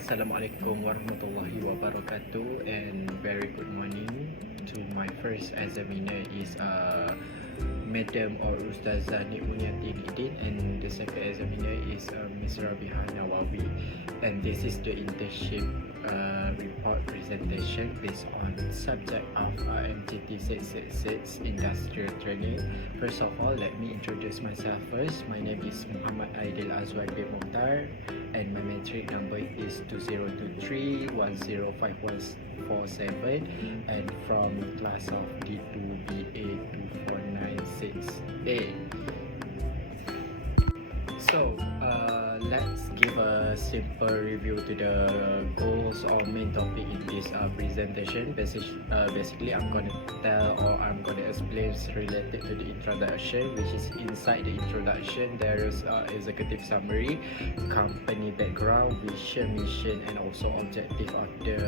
Assalamualaikum warahmatullahi wabarakatuh, and very good morning to my first examiner is Madam or Ustazah MUNYATI, and the second examiner is Miss RABIHAH NAWAWI, and this is the internship report presentation based on subject of MGT666 industrial training. First of all, let me introduce myself first. My name is MOHAMAD AIDIL AZUAN bin MUKHTAR, and my metric number is 2023105147, and from class of D2BA2496A. So let's give a simple review to the goals or main topic in this presentation. Basically, I'm gonna tell or I'm gonna explain related to the introduction, which is inside the introduction there is executive summary, company background, vision, mission, and also objective of the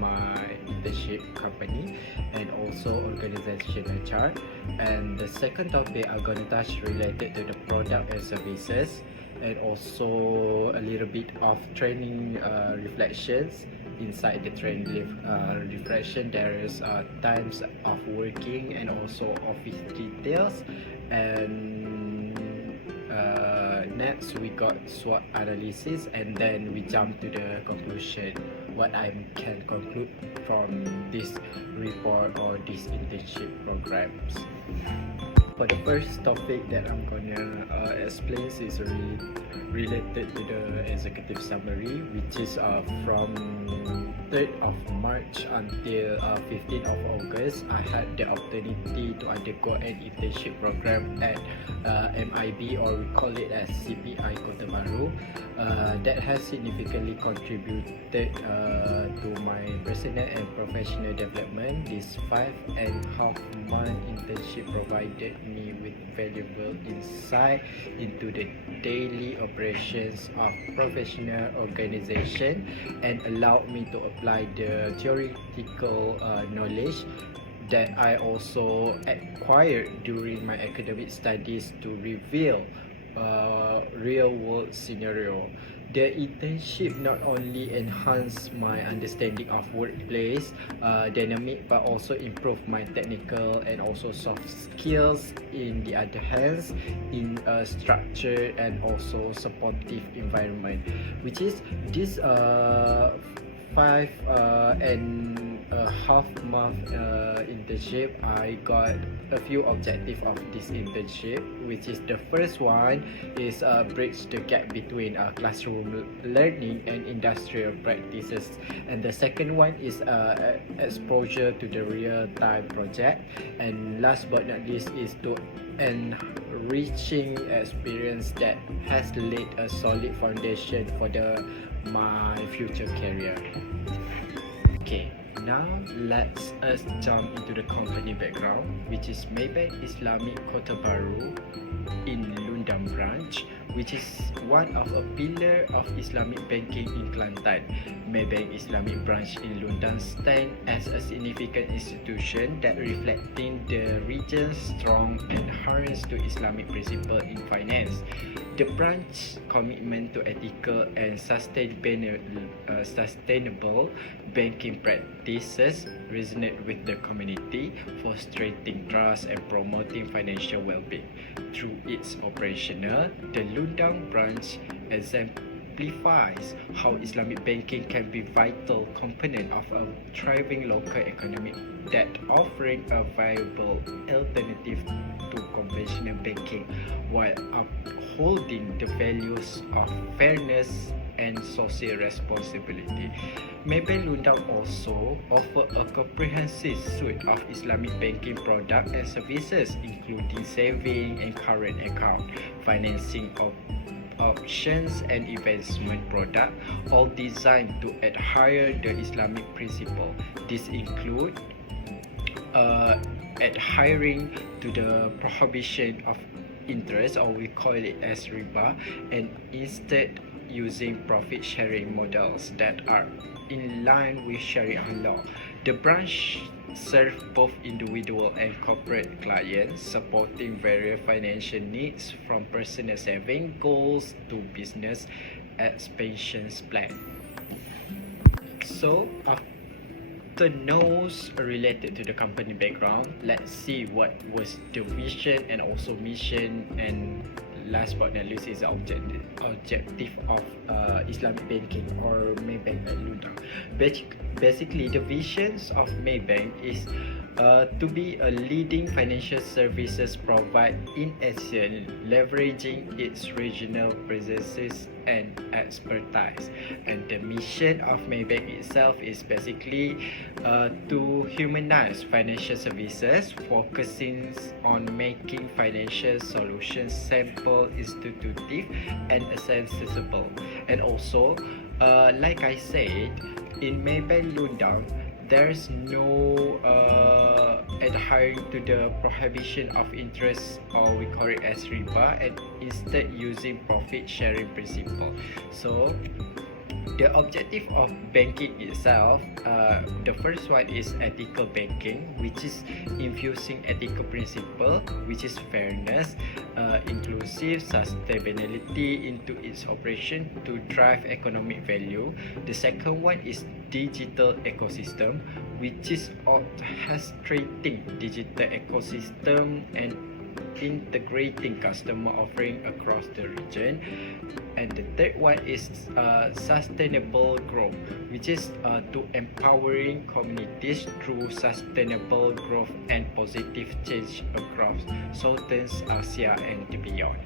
my internship company, and also organizational chart. And the second topic I'm gonna touch related to the product and services, and also a little bit of training reflections. Inside the training reflection there is times of working and also office details, and next we got SWOT analysis, and then we jump to the conclusion, what I can conclude from this report or this internship programs. For the first topic that I'm gonna explain is related to the executive summary, which is from 3rd of March until 15th of August. I had the opportunity to undergo an internship program at MIB, or we call it as CPI Kota Baru. That has significantly contributed to my personal and professional development. This 5.5-month internship provided me with valuable insight into the daily operations of professional organization, and allowed me to apply the theoretical knowledge that I also acquired during my academic studies to reveal real-world scenario. The internship not only enhanced my understanding of workplace dynamic, but also improved my technical and also soft skills in the other hands, in a structured and also supportive environment, which is this 5.5-month internship. I got a few objectives of this internship, which is the first one is bridge the gap between classroom learning and industrial practices, and the second one is exposure to the real-time project, and last but not least is to enriching experience that has laid a solid foundation for my future career. Okay, now let's jump into the company background, which is Maybank Islamic Kota Baru in Lundang branch, which is one of a pillar of Islamic banking in Kelantan. Maybank Islamic branch in Lundang stands as a significant institution that reflecting the region's strong adherence to Islamic principles in finance. The branch's commitment to ethical and sustainable banking practices resonate with the community, fostering trust and promoting financial well-being. Through its operational, the Lundang branch exemplifies how Islamic banking can be a vital component of a thriving local economy, that offering a viable alternative to conventional banking while upholding the values of fairness and social responsibility. Maybank Lundang also offer a comprehensive suite of Islamic banking products and services, including saving and current account, financing options, and investment products, all designed to adhere to the Islamic principle. This include adhering to the prohibition of interest, or we call it as riba, and instead using profit sharing models that are in line with Sharia law. The branch serves both individual and corporate clients, supporting various financial needs from personal saving goals to business expansion plan. So after notes related to the company background, let's see what was the vision and also mission, and last but not least is the objective of Islamic banking or Maybank at Lundang. Basically, the visions of Maybank is to be a leading financial services provider in Asia, leveraging its regional presences and expertise. And the mission of Maybank itself is basically to humanize financial services, focusing on making financial solutions simple, intuitive, and accessible. And also, like I said, in Maybank Lundang, there's no adhering to the prohibition of interest, or we call it as riba, and instead using profit sharing principle. So the objective of banking itself, the first one is ethical banking, which is infusing ethical principle, which is fairness, inclusive, sustainability into its operation to drive economic value. The second one is digital ecosystem, which is orchestrating digital ecosystem and integrating customer offering across the region. And the third one is sustainable growth, which is to empowering communities through sustainable growth and positive change across Southeast Asia and beyond.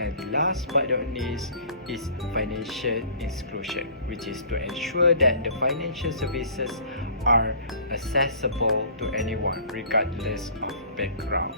And last but not least is financial inclusion, which is to ensure that the financial services are accessible to anyone regardless of background.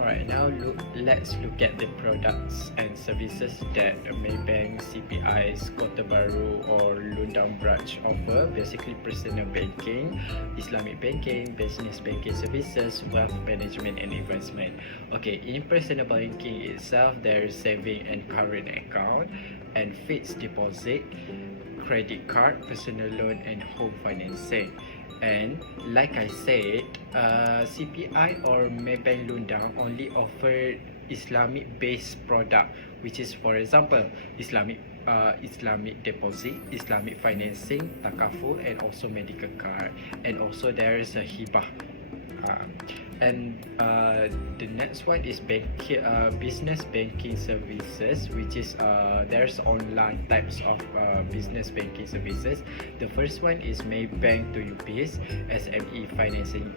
Alright, now let's look at the products and services that Maybank, CPI's Kota Baru or Lundang branch offer. Basically, personal banking, Islamic banking, business banking services, wealth management and investment. Okay, in personal banking itself, there is saving and current account and fixed deposit, credit card, personal loan and home financing. And like I said, CPI or Maybank Lundang only offer Islamic-based product, which is, for example, Islamic deposit, Islamic financing, takaful, and also medical card. And also there is a hibah. And the next one is business banking services, which is there's online types of business banking services. The first one is Maybank to UBIS, SME financing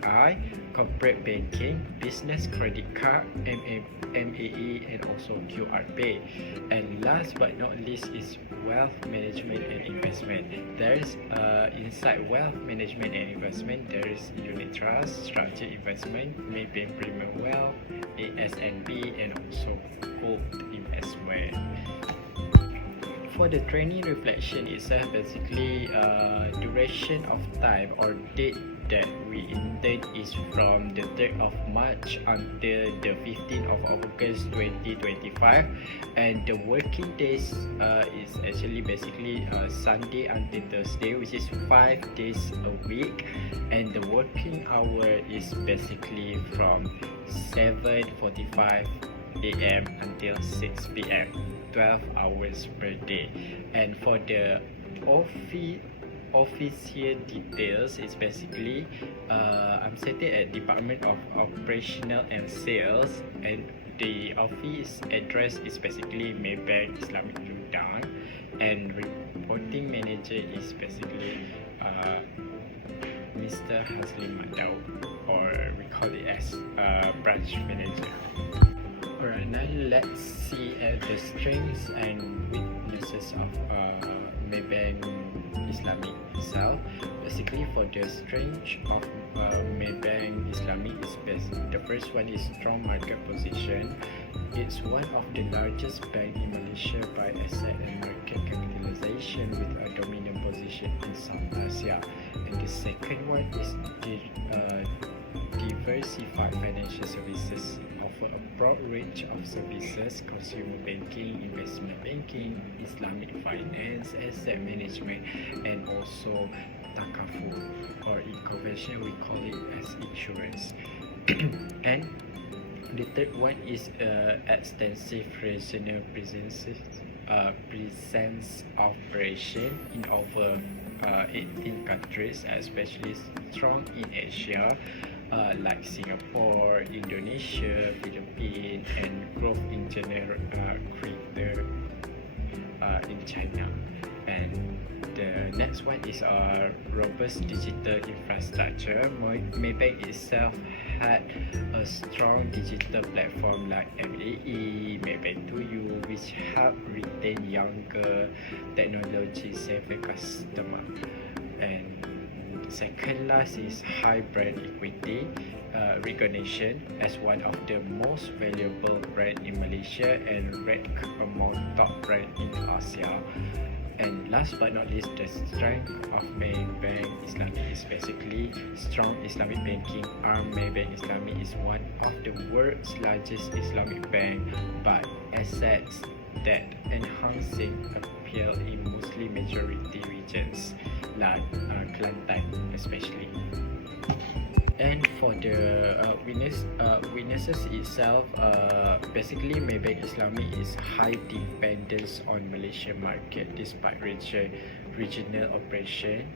corporate banking, business credit card, MAE, and also QR Pay. And last but not least is wealth management and investment. There's inside wealth management and investment, there is unit trust, structured investment, Maybank Premium Wealth, ASNB, and also gold investment. For the training reflection itself, basically duration of time or date that we intend is from the 3rd of March until the 15th of August 2025, and the working days is actually basically Sunday until Thursday, which is 5 days a week, and the working hour is basically from 7:45 a.m. until 6 p.m. 12 hours per day. And for the official details, it's basically I'm sitting at Department of Operational and Sales, and the office address is basically Maybank Islamic Lundang, and reporting manager is basically Mr. Haslim Madau, or we call it as branch manager. Alright, now let's see at the strengths and weaknesses of Maybank Islamic itself. Basically, for the strength of Maybank Islamic is the first one is strong market position. It's one of the largest bank in Malaysia by asset and market capitalization, with a dominant position in South Asia. And the second one is diversified financial services, offer a broad range of services: consumer banking, investment banking, Islamic finance, asset management, and also takaful, or in convention we call it as insurance. And the third one is extensive regional presents operation in over 18 countries, especially strong in Asia, like Singapore, Indonesia, Philippines, and growth in general greater in China. And the next one is a robust digital infrastructure. Maybank itself had a strong digital platform like MAE, Maybank to You, which help retain younger, technology-savvy customer. And second last is high brand equity recognition as one of the most valuable brand in Malaysia and ranked among top brand in Asia. And last but not least, the strength of Maybank Islamic is basically strong Islamic banking arm. Maybank Islamic is one of the world's largest Islamic bank, but assets that enhancing appeal in Muslim majority regions like Kelantan especially. And for the witnesses itself, basically Maybank Islamic is high dependence on Malaysian market despite regional operation,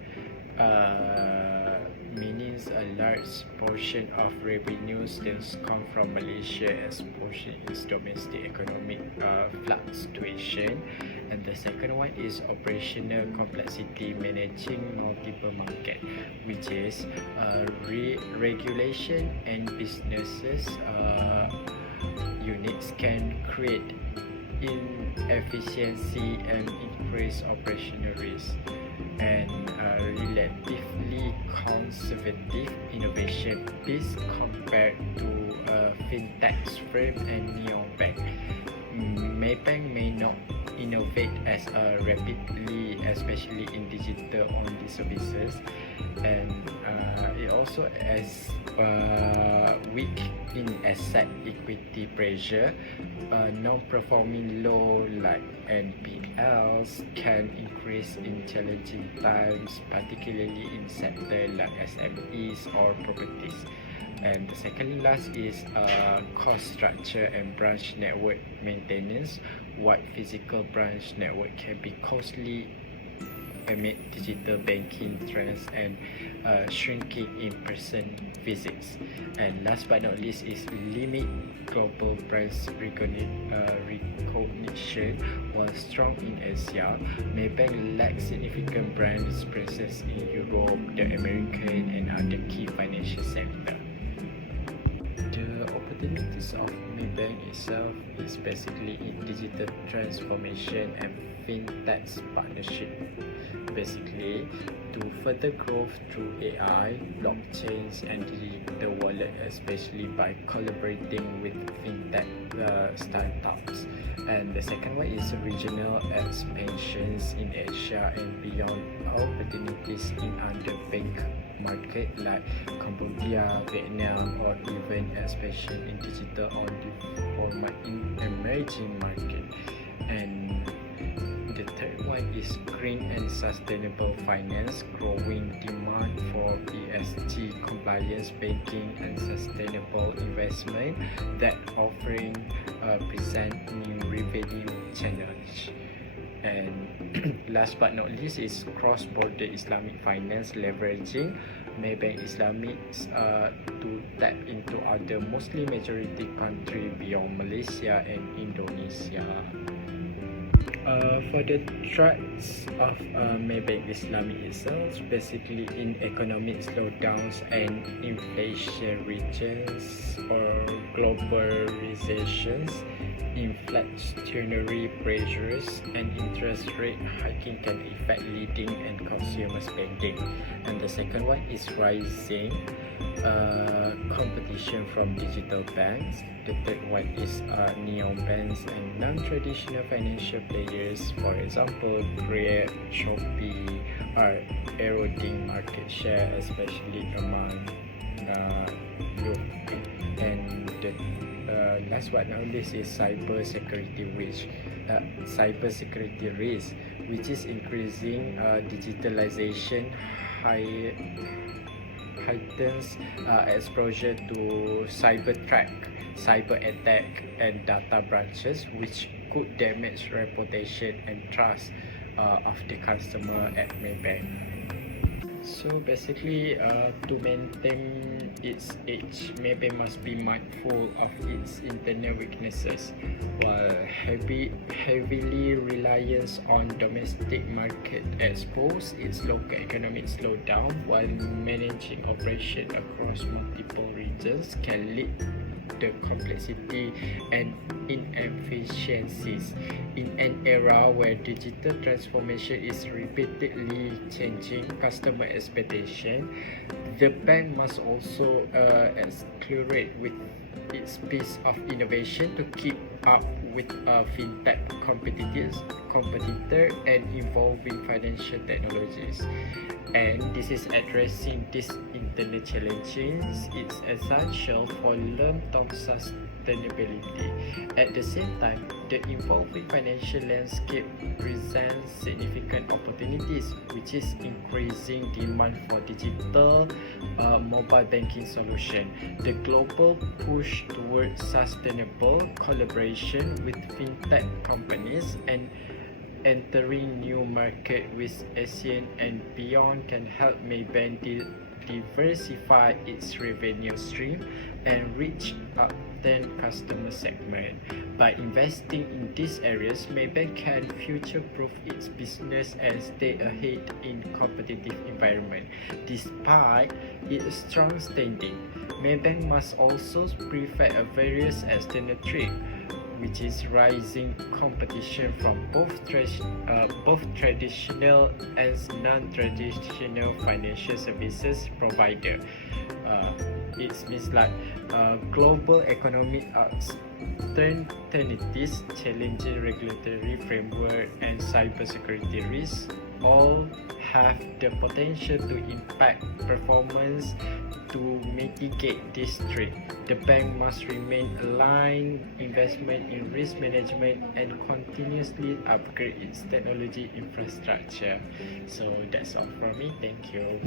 meaning a large portion of revenues still come from Malaysia as portion is domestic economic fluctuation. And the second one is operational complexity, managing multiple market, which is regulation and businesses units can create inefficiency and increase operational risk. And relatively conservative innovation piece compared to fintech's firm and neobank. Maybank may not innovate as rapidly, especially in digital-only services, and it also has weak in asset equity pressure. Non-performing loan like NPLs can increase in challenging times, particularly in sectors like SMEs or properties. And the second last is cost structure and branch network maintenance. What physical branch network can be costly amid digital banking trends and shrinking in-person visits. And last but not least is limit global brand recognition. While strong in Asia, Maybank lacks significant brand presence in Europe, the American, and other key financial sectors. The opportunities of Maybank itself is basically in digital transformation and fintech partnership. Basically, to further growth through AI, blockchains, and digital wallet, especially by collaborating with fintech startups. And the second one is regional expansions in Asia and beyond. Opportunities in underbanked market like Cambodia, Vietnam, or even expansion in digital only format in emerging market. And the third one is green and sustainable finance, growing demand for ESG compliance banking and sustainable investment that offering present new revenue challenge. And last but not least is cross-border Islamic finance, leveraging Maybank Islamic to tap into other Muslim majority country beyond Malaysia and Indonesia. For the threats of Maybank Islamic itself, basically in economic slowdowns and inflation regions or globalizations, inflationary pressures and interest rate hiking can affect lending and consumer spending. And the second one is rising competition from digital banks. The third one is neobanks and non-traditional financial players, for example, Grab, Shopee, are eroding market share, especially among youth. And the last but not least is cybersecurity risk, which is increasing digitalization, heightens exposure to cyber attack and data breaches, which could damage reputation and trust of the customer at Maybank. So basically, to maintain its edge, Maybank must be mindful of its internal weaknesses, while heavily reliance on domestic market expose its local economic slowdown, while managing operation across multiple regions can lead the complexity and inefficiencies. In an era where digital transformation is repeatedly changing customer expectation, the bank must also accelerate with its pace of innovation to keep up with fintech competitor and evolving financial technologies. And this is addressing these internal challenges. It's essential for long-term sustainability. At the same time, the evolving financial landscape presents significant opportunities, which is increasing demand for digital mobile banking solution. The global push towards sustainable collaboration with fintech companies and entering new market with ASEAN and beyond can help Maybank diversify its revenue stream and reach up 10 customer segment. By investing in these areas, Maybank can future-proof its business and stay ahead in competitive environment. Despite its strong standing, Maybank must also prevent a various external threat, which is rising competition from both traditional and non-traditional financial services provider. It means like global economic uncertainties, challenging regulatory framework, and cybersecurity risks all have the potential to impact performance. To mitigate this threat, the bank must remain aligned, investment in risk management, and continuously upgrade its technology infrastructure. So that's all from me. Thank you.